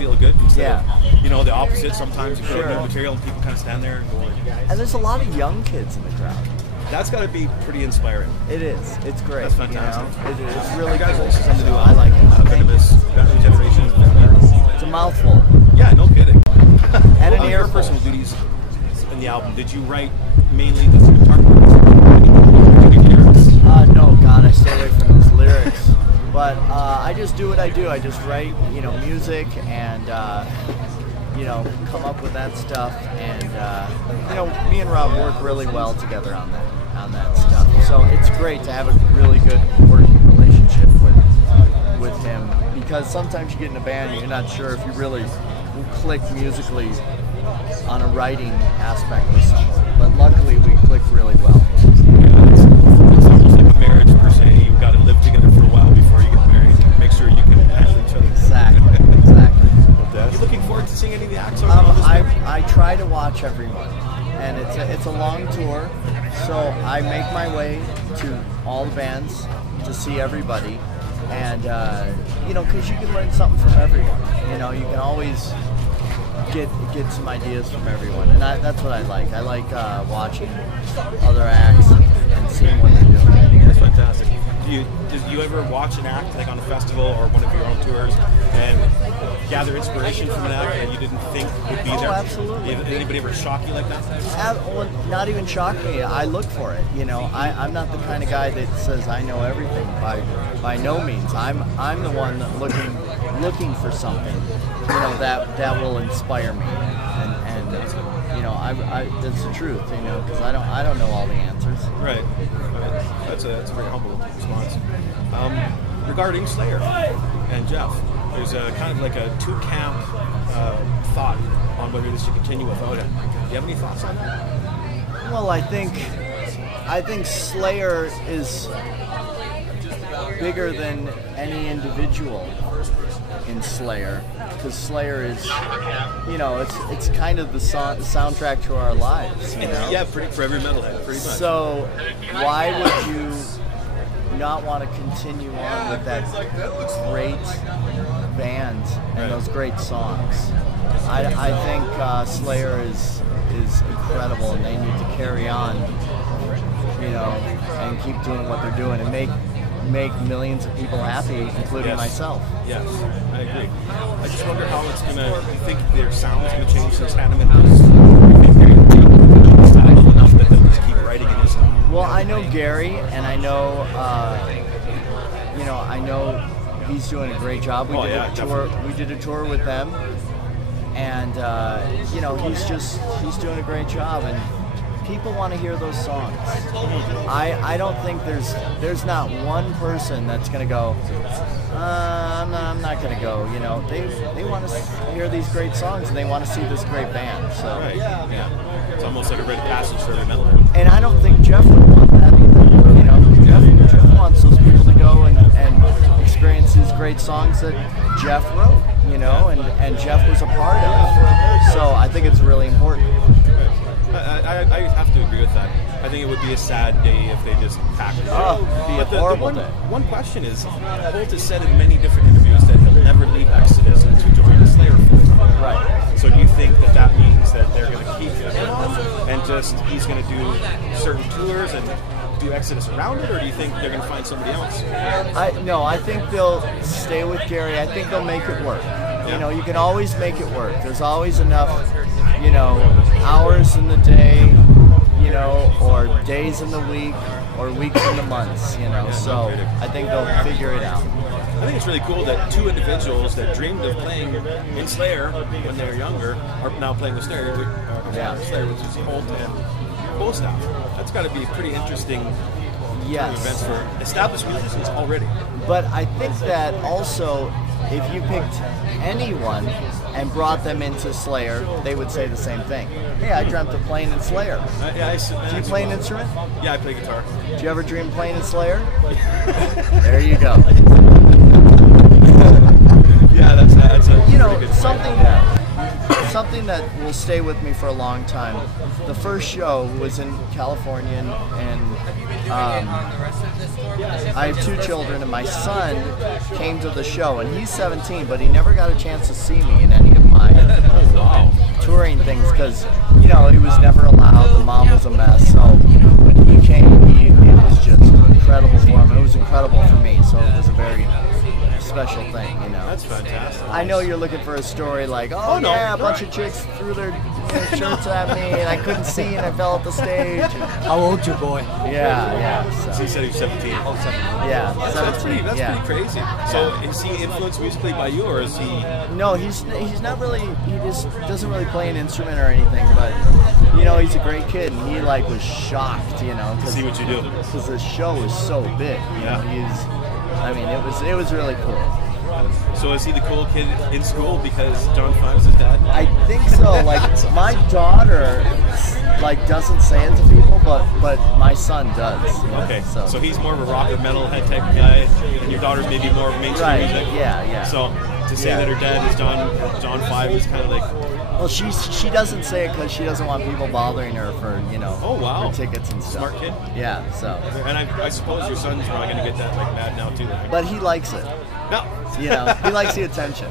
feel good instead of, you know, the opposite. Sometimes you put out new material and people kind of stand there and go. And there's a lot of young kids in the crowd. That's got to be pretty inspiring. It is. It's great. That's fantastic. You know? It's really Congratulations on the new I like it. Venomous generation. It's a mouthful. Yeah, no kidding. And an your earful. personal duties in the album, did you write mainly the guitar parts? No, God, I stay away from those lyrics. But I just do what I do. I just write, you know, music and, you know, come up with that stuff. And, you know, me and Rob work really well together on that stuff. So it's great to have a really good working relationship with him. Because sometimes you get in a band and you're not sure if you really will click musically on a writing aspect with someone. But luckily we click really well. It's almost like a marriage per se. You've got to live together for a while before you get married. Make sure you can handle each other. Exactly. Are you looking forward to seeing any of the acts? I try to watch every month, and it's a long tour, so I make my way to all the bands to see everybody, and you know, because you can learn something from everyone. You know, you can always get some ideas from everyone, and that's what I like. I like watching other acts and seeing what they're doing. That's fantastic. Did you ever watch an act like on a festival or one of your own tours and gather inspiration from an act that you didn't think would be there? Oh, absolutely. Did anybody ever shock you like that? Well, not even shock me. I look for it. You know, I'm not the kind of guy that says I know everything. By no means. I'm the one that looking for something, you know, that will inspire me. And you know, I that's the truth. You know, because I don't know all the answers. Right. That's a very humble response. Regarding Slayer and Jeff, there's a kind of like a two-camp thought on whether this should continue without him. Do you have any thoughts on that? Well, I think Slayer is bigger than any individual in Slayer, because Slayer is, you know, it's kind of the soundtrack to our lives, you know? Yeah, for every metalhead, pretty much. So why would you not want to continue on with that great band and those great songs? I think Slayer is incredible, and they need to carry on, you know, and keep doing what they're doing and make millions of people happy, including myself. Yes, I agree. I just wonder how it's gonna. Do you think their sound is gonna change since Phantom and this? Do you think they're gonna be stable enough that they'll just keep writing in this style? Well, I know Gary, and I know, you know, I know he's doing a great job. We did a tour. Definitely. We did a tour with them, and you know, he's doing a great job, and people want to hear those songs. I don't think there's not one person that's gonna go, I'm not gonna go. You know, they want to hear these great songs, and they want to see this great band. So yeah, it's almost like a rite of passage for the metal. And I don't think Jeff would want that either. You know, Jeff wants those people to go and experience these great songs that Jeff wrote. You know, and Jeff was a part of. So I think it's really important. I have to agree with that. I think it would be a sad day if they just packed it. Oh, it'd be a horrible day. One question is, Holt has said in many different interviews that he'll never leave Exodus to join the Slayer full-time. Right. So do you think that means that they're going to keep him and just he's going to do certain tours and do Exodus around it, or do you think they're going to find somebody else? No, I think they'll stay with Gary. I think they'll make it work. You know, you can always make it work. There's always enough, you know, hours in the day, you know, or days in the week, or weeks in the months, you know. So I think they'll figure it out. I think it's really cool that two individuals that dreamed of playing in Slayer when they were younger are now playing with Slayer, which is Holt and Bostow. That's got to be pretty interesting events for established musicians already. But I think that also, if you picked anyone and brought them into Slayer, they would say the same thing. Hey, I dreamt of playing in Slayer. Do you play an instrument? Yeah, I play guitar. Do you ever dream of playing in Slayer? There you go. Yeah, that's a you know, something something that will stay with me for a long time. The first show was in California, and I have 2 children, and my son came to the show, and he's 17, but he never got a chance to see me in any of my touring things because, you know, he was never allowed. The mom was a mess. So when he came, it was just incredible for him. It was incredible for me. So it was a very special thing, you know. That's fantastic. I know you're looking for a story like, no, yeah, a bunch of chicks threw their shirts at me and I couldn't see and I fell off the stage. How old's your boy? Yeah. So you said he was 17. Oh, 17. Yeah, That's pretty crazy. So is he influenced musically by you, or is he? No, he's not really. He just doesn't really play an instrument or anything. But you know, he's a great kid, and he like was shocked, you know, To see what you do. because the show was so big. You know, I mean, it was really cool. So is he the cool kid in school because JOHN-5 is his dad? I think so. Like my daughter, like doesn't say it to people, but my son does. You know? Okay. So he's more of a rock or metalhead type of guy, and your daughter's maybe more of mainstream right. music. Yeah. So to say that her dad is JOHN-5 is kind of like. Well, she doesn't say it because she doesn't want people bothering her for, you know, for tickets and stuff. Smart kid. Yeah. So. And I suppose your son's probably going to get that like mad now too. But he likes it. No. You know, he likes the attention.